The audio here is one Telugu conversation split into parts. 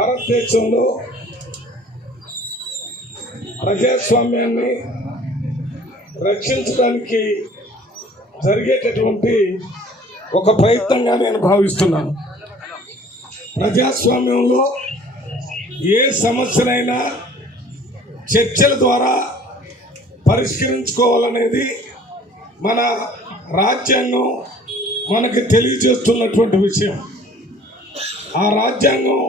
భారతదేశంలో ప్రజాస్వామ్యాన్ని రక్షించడానికి జరిగేటటువంటి ఒక ప్రయత్నంగా నేను భావిస్తున్నాను. ప్రజాస్వామ్యంలో ఏ సమస్యనైనా చర్చల ద్వారా పరిష్కరించుకోవాలనేది మన రాజ్యాంగం మనకి తెలియజేస్తున్నటువంటి విషయం. ఆ రాజ్యాంగం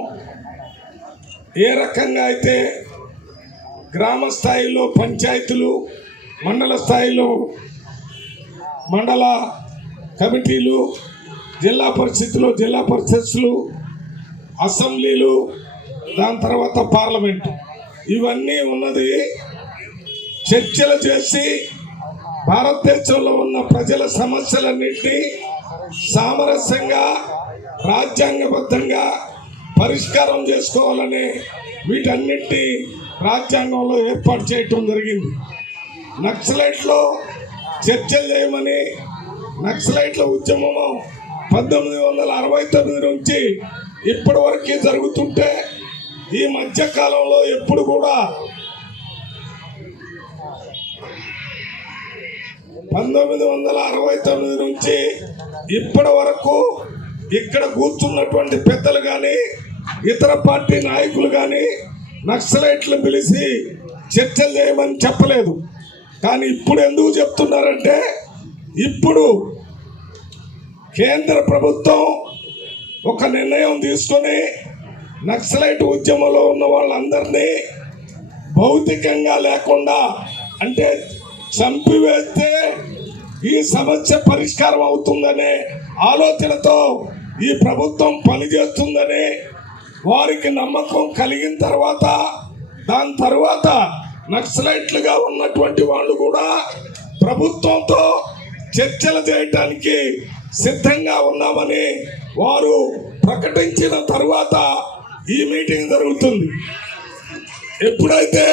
ఏ రకంగా అయితే గ్రామ స్థాయిలో పంచాయతీలు, మండల స్థాయిలో మండల కమిటీలు, జిల్లా పరిషత్లు, అసెంబ్లీలు, దాని తర్వాత పార్లమెంటు, ఇవన్నీ ఉన్నది చర్చలు చేసి భారతదేశంలో ఉన్న ప్రజల సమస్యలన్నింటినీ సామరస్యంగా రాజ్యాంగబద్ధంగా పరిష్కారం చేసుకోవాలని వీటన్నింటినీ రాజ్యాంగంలో ఏర్పాటు చేయటం జరిగింది. నక్సలైట్లో చర్చలు చేయమని నక్సలైట్ల ఉద్యమము 1969 నుంచి ఇప్పటి వరకు జరుగుతుంటే ఈ మధ్య కాలంలో ఎప్పుడు కూడా 1969 నుంచి ఇప్పటి వరకు ఇక్కడ కూర్చున్నటువంటి పెద్దలు కానీ ఇతర పార్టీ నాయకులు కానీ నక్సలైట్లు పిలిచి చర్చలు చేయమని చెప్పలేదు. కానీ ఇప్పుడు ఎందుకు చెప్తున్నారంటే, ఇప్పుడు కేంద్ర ప్రభుత్వం ఒక నిర్ణయం తీసుకొని నక్సలైట్ ఉద్యమంలో ఉన్న వాళ్ళందరినీ భౌతికంగా లేకుండా, అంటే చంపివేస్తే ఈ సమస్య పరిష్కారం అవుతుందనే ఆలోచనతో ఈ ప్రభుత్వం పనిచేస్తుందని వారికి నమ్మకం కలిగిన తర్వాత, దాని తర్వాత నక్సలైట్లుగా ఉన్నటువంటి వాళ్ళు కూడా ప్రభుత్వంతో చర్చలు చేయడానికి సిద్ధంగా ఉన్నామని వారు ప్రకటించిన తర్వాత ఈ మీటింగ్ జరుగుతుంది. ఎప్పుడైతే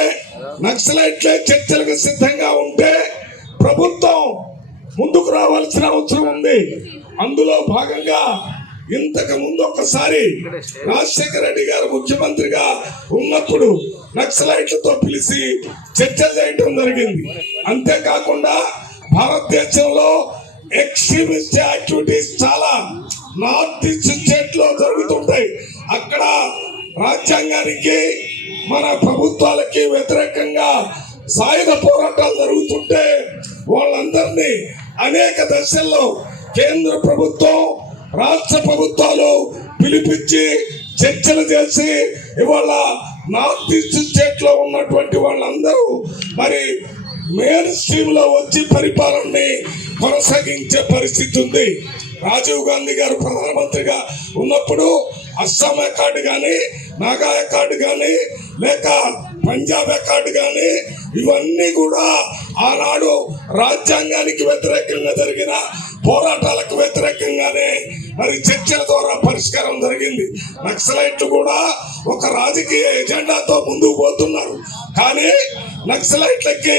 నక్సలైట్లే చర్చలకు సిద్ధంగా ఉంటే ప్రభుత్వం ముందుకు రావాల్సిన అవసరం ఉంది. అందులో భాగంగా ఇంతకు ముందు ఒకసారి రాజశేఖర రెడ్డి గారు ముఖ్యమంత్రిగా ఉన్నప్పుడు నక్సలైట్లతో పిలిచి చర్చలు చేయడం జరిగింది. అంతేకాకుండా భారతదేశంలో ఎక్స్ట్రీమిస్ట్ యాక్టివిటీస్ చాలా నార్త్ ఈస్ట్ స్టేట్ లో జరుగుతుంటాయి. అక్కడ రాజ్యాంగానికి మన ప్రభుత్వాలకి వ్యతిరేకంగా సాయుధ పోరాటాలు జరుగుతుంటే వాళ్ళందరినీ అనేక దశల్లో కేంద్ర ప్రభుత్వం, రాష్ట్ర ప్రభుత్వాలు పిలిపించి చర్చలు చేసి ఇవాళ నార్త్ ఈస్ట్ స్టేట్ లో ఉన్నటువంటి వాళ్ళందరూ మరి మెయిన్ స్ట్రీమ్ లో వచ్చి పరిపాలనని కొనసాగించే పరిస్థితి ఉంది. రాజీవ్ గాంధీ గారు ప్రధానమంత్రిగా ఉన్నప్పుడు అస్సాం అకార్డు కానీ, నాగా అకార్డు కానీ, లేక పంజాబ్ అకార్డు కానీ, ఇవన్నీ కూడా ఆనాడు రాజ్యాంగానికి వ్యతిరేకంగా జరిగిన పోరాటాలకు వ్యతిరేకంగానే మరి చర్చల ద్వారా పరిష్కారం జరిగింది. నక్సలైట్లు కూడా ఒక రాజకీయ ఎజెండాతో ముందుకు పోతున్నారు. కానీ నక్సలైట్లకి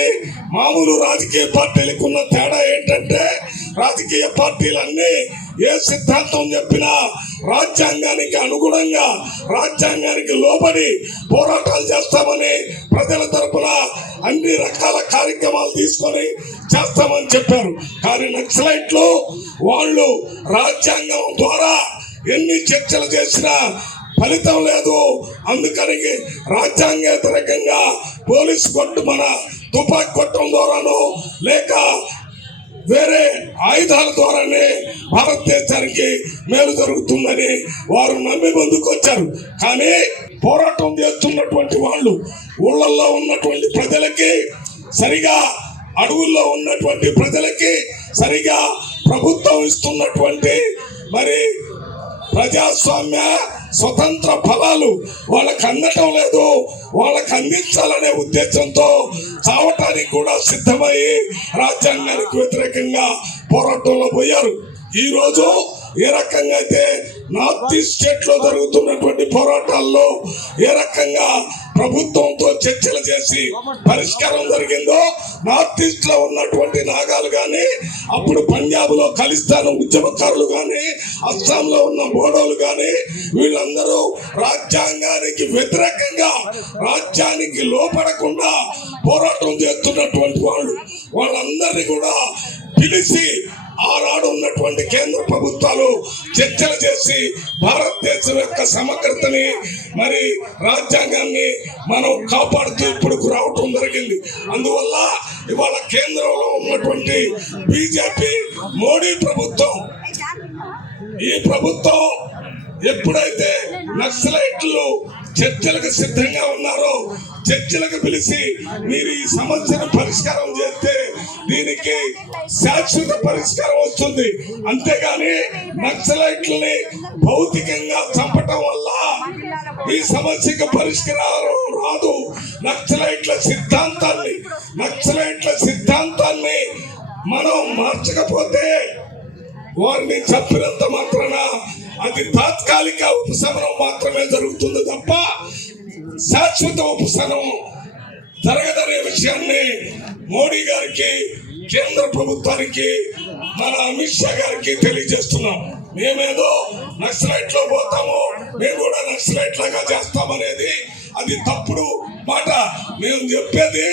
మామూలు రాజకీయ పార్టీలకు ఉన్న తేడా ఏంటంటే, రాజకీయ పార్టీలన్నీ ఏ సిద్ధాంతం చెప్పినా రాజ్యాంగానికి అనుగుణంగా, రాజ్యాంగానికి లోబడి పోరాటాలు చేస్తామని ప్రజల తరపున అన్ని రకాల కార్యక్రమాలు తీసుకొని చేస్తామని చెప్పారు. కానీ నక్సలైట్లు వాళ్ళు రాజ్యాంగం ద్వారా ఎన్ని చర్చలు చేసినా ఫలితం లేదు. అందుకని రాజ్యాంగేతరకంగా పోలీసు మన తుపాకీ కొట్టడం ద్వారానో లేక వేరే ఆయుధాల ద్వారానే భారతదేశానికి మేలు జరుగుతుందని వారు నమ్మి ముందుకు వచ్చారు. కానీ పోరాటం చేస్తున్నటువంటి వాళ్ళు ఊళ్ళల్లో ఉన్నటువంటి ప్రజలకి సరిగా, అడవుల్లో ఉన్నటువంటి ప్రజలకి సరిగా ప్రభుత్వం ఇస్తున్నటువంటి మరి ప్రజాస్వామ్య స్వతంత్ర ఫలాలు వాళ్ళకి అందటం లేదు. వాళ్ళకి అందించాలనే ఉద్దేశంతో చావటానికి కూడా సిద్ధమయ్యి రాజ్యాంగానికి వ్యతిరేకంగా పోరాటంలో పోయారు. ఈ రోజు ఏ రకంగా అయితే నార్త్ ఈస్ట్ స్టేట్ లో జరుగుతున్నటువంటి పోరాటాల్లో ఏ రకంగా ప్రభుత్వంతో చర్చలు చేసి పరిష్కారం జరిగిందో, నార్త్ ఈస్ట్ లో ఉన్నటువంటి నాగాలు కానీ, అప్పుడు పంజాబ్ లో ఖలిస్తాన్ ఉద్యమకారులు కానీ, అస్సాంలో ఉన్న బోడోలు కానీ, వీళ్ళందరూ రాజ్యాంగానికి వ్యతిరేకంగా రాజ్యానికి లోపడకుండా పోరాటం చేస్తున్నటువంటి వాళ్ళందరినీ కూడా పిలిచి ఆనాడు ఉన్నటువంటి కేంద్ర ప్రభుత్వాలు చర్చలు చేసి భారతదేశం యొక్క సమగ్రతని మరి రాజ్యాంగాన్ని మనం కాపాడుతూ ఇప్పుడు రావటం జరిగింది. అందువల్ల ఇవాళ కేంద్రంలో ఉన్నటువంటి బీజేపీ మోడీ ప్రభుత్వం, ఈ ప్రభుత్వం ఎప్పుడైతే నక్సలైట్లు చర్చలకు సిద్ధంగా ఉన్నారో చర్చలకు పిలిచి మీరు ఈ సమస్యను పరిష్కారం చేస్తే దీనికి శాశ్వత పరిష్కారం వస్తుంది. అంతేగాని నక్సలైట్లని భౌతికంగా చంపటం వల్ల ఈ సమస్యకు పరిష్కారం రాదు. నక్సలైట్ల సిద్ధాంతాన్ని మనం మార్చకపోతే వారిని చంపినంత మాత్రాన అది తాత్కాలిక ఉపశమనం మాత్రమే జరుగుతుంది తప్ప శాశ్వత ఉపశమనం జరగదనే విషయాన్ని మోడీ గారికి, కేంద్ర ప్రభుత్వానికి, మన అమిత్ షా గారికి తెలియజేస్తున్నాం. మేమేదో నక్సలైట్ లో పోతాము, మేము కూడా నక్సలైట్ లాగా చేస్తామనేది అది తప్పుడు మాట. మేము చెప్పేది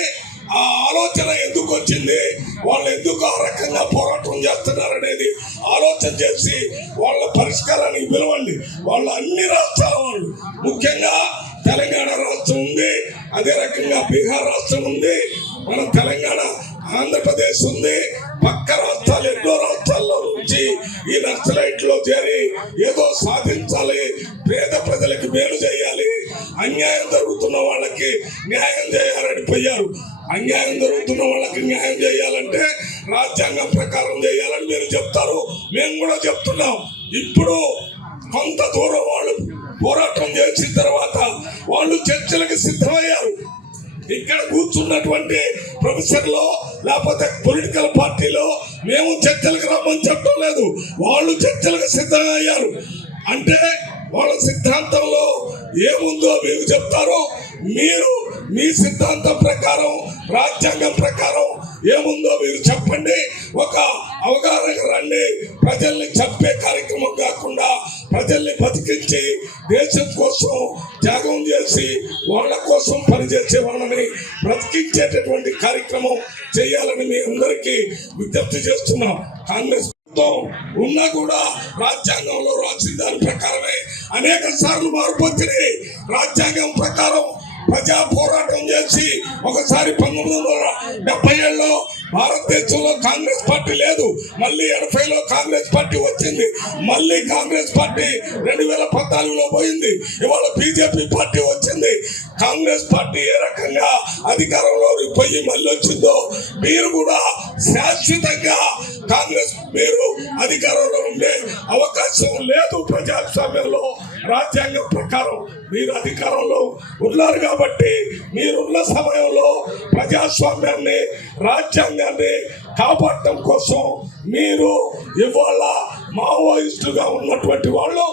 ఆ ఆలోచన ఎందుకు వచ్చింది, వాళ్ళు ఎందుకు ఆ రకంగా పోరాటం చేస్తున్నారు అనేది ఆలోచన చేసి వాళ్ళ పరిష్కారానికి పిలవండి. వాళ్ళు అన్ని రాష్ట్రాల వాళ్ళు, ముఖ్యంగా తెలంగాణ రాష్ట్రం ఉంది, అదే రకంగా బీహార్ రాష్ట్రం ఉంది, మన తెలంగాణ ఆంధ్రప్రదేశ్ ఉంది, పక్క రాష్ట్రాలు ఎన్నో రాష్ట్రాల్లో నుంచి ఈ నక్సలైట్ లో చేరి ఏదో సాధించాలి, పేద ప్రజలకు మేలు చేయాలి, అన్యాయం జరుగుతున్న వాళ్ళకి న్యాయం చేయాలని పోయారు. అన్యాయం జరుగుతున్న వాళ్ళకి న్యాయం చేయాలంటే రాజ్యాంగం ప్రకారం చేయాలని మీరు చెప్తారు, మేము కూడా చెప్తున్నాం. ఇప్పుడు కొంత దూరం వాళ్ళు పోరాటం చేసిన తర్వాత వాళ్ళు చర్చలకు సిద్ధమయ్యారు. ఇక్కడ కూర్చున్నటువంటి ప్రొఫెసర్లో లేకపోతే పొలిటికల్ పార్టీలో మేము చర్చలకు రమ్మని చెప్పడం లేదు, వాళ్ళు చర్చలకు సిద్ధమయ్యారు. అంటే వాళ్ళ సిద్ధాంతంలో ఏముందో మీకు చెప్తారు, మీరు మీ సిద్ధాంతం ప్రకారం, రాజ్యాంగం ప్రకారం ఏముందో మీరు చెప్పండి. ఒక అవగాహన రండి. ప్రజల్ని చంపే కార్యక్రమం కాకుండా ప్రజల్ని బతికించి దేశం కోసం త్యాగం చేసి వాళ్ళ కోసం పనిచేసే వాళ్ళని బ్రతికించేటటువంటి కార్యక్రమం చేయాలని మీ అందరికీ విజ్ఞప్తి చేస్తున్నాం. కాంగ్రెస్ ఉన్నా కూడా రాజ్యాంగంలో రాసిన దాని ప్రకారమే అనేక సార్లు మార్పు వచ్చినాయి. రాజ్యాంగం ప్రకారం ప్రజా పోరాటం చేసి ఒకసారి 1977లో భారతదేశంలో కాంగ్రెస్ పార్టీ లేదు, మళ్ళీ 80లో కాంగ్రెస్ పార్టీ వచ్చింది, మళ్ళీ కాంగ్రెస్ పార్టీ 2014లో పోయింది, ఇవాళ బీజేపీ పార్టీ వచ్చింది. కాంగ్రెస్ పార్టీ ఏ రకంగా అధికారంలో పోయి మళ్ళీ వచ్చిందో మీరు కూడా శాశ్వతంగా కాంగ్రెస్ మీరు అధికారంలో ఉండే అవకాశం లేదు. ప్రజాస్వామ్యంలో రాజ్యాంగం ప్రకారం మీరు అధికారంలో ఉన్నారు కాబట్టి మీరున్న సమయంలో ప్రజాస్వామ్యాన్ని, రాజ్యాంగాన్ని కాపాడటం కోసం మీరు ఇవాళ మావోయిస్టుగా ఉన్నటువంటి వాళ్ళు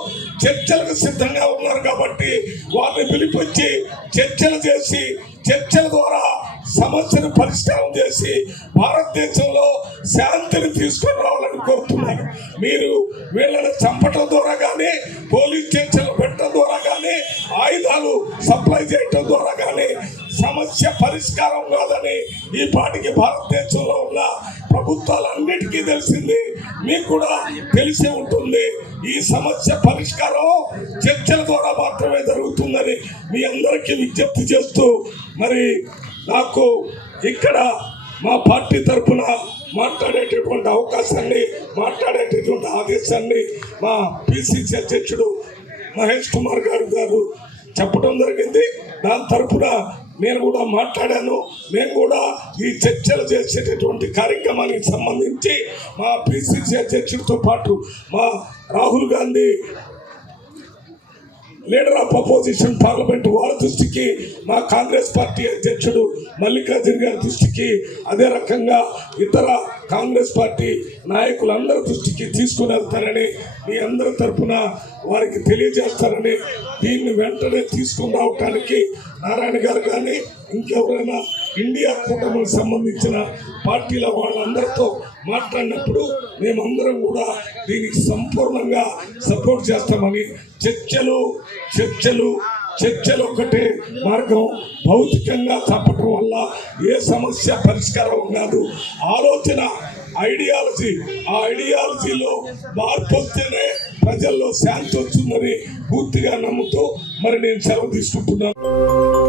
చర్చలకు సిద్ధంగా ఉన్నారు కాబట్టి వారిని పిలిపించి చర్చలు చేసి చర్చల ద్వారా సమస్యను పరిష్కారం చేసి భారతదేశంలో శాంతిని తీసుకొని రావాలని కోరుతున్నారు. మీరు వీళ్ళని చంపటం ద్వారా కానీ, పోలీస్ స్టేషన్లు పెట్టడం ద్వారా కానీ, ఆయుధాలు సప్లై చేయటం ద్వారా కానీ సమస్య పరిష్కారం కాదని ఈ పాటికి భారతదేశంలో ఉన్న ప్రభుత్వాలన్నిటికీ తెలిసింది, మీకు కూడా తెలిసే ఉంటుంది. ఈ సమస్య పరిష్కారం చర్చల ద్వారా మాత్రమే జరుగుతుందని మీ అందరికీ విజ్ఞప్తి చేస్తూ, మరి నాకు ఇక్కడ మా పార్టీ తరఫున మాట్లాడేటటువంటి అవకాశాన్ని, మాట్లాడేటటువంటి ఆదేశాన్ని మా పిసిసి అధ్యక్షుడు మహేష్ కుమార్ గారు చెప్పడం జరిగింది. దాని తరఫున నేను కూడా మాట్లాడాను. మేము కూడా ఈ చర్చలు చేసేటటువంటి కార్యక్రమానికి సంబంధించి మా పిసిసి అధ్యక్షుడితో పాటు మా Rahul Gandhi leader of opposition parliament వారి దృష్టికి, మా కాంగ్రెస్ పార్టీ అధ్యక్షుడు మల్లికార్జున గారి దృష్టికి, అదే రకంగా ఇతర కాంగ్రెస్ పార్టీ నాయకులందరి దృష్టికి తీసుకుని వెళ్తారని మీ అందరి తరఫున వారికి తెలియజేస్తారని, దీన్ని వెంటనే తీసుకుని రావటానికి నారాయణ గారు కానీ ఇంకెవరైనా ఇండియా కూటమికి సంబంధించిన పార్టీల వాళ్ళందరితో మాట్లాడినప్పుడు మేమందరం కూడా దీనికి సంపూర్ణంగా సపోర్ట్ చేస్తామని, చర్చలు చర్చలు ఒకటే మార్గం. భౌతికంగా చంపటం వల్ల ఏ సమస్య పరిష్కారం కాదు. ఆలోచన, ఐడియాలజీ, ఆ ఐడియాలజీలో మార్పు వస్తేనే ప్రజల్లో శాంతి వస్తుందని పూర్తిగా నమ్ముతూ మరి నేను సెలవు తీసుకుంటున్నాను.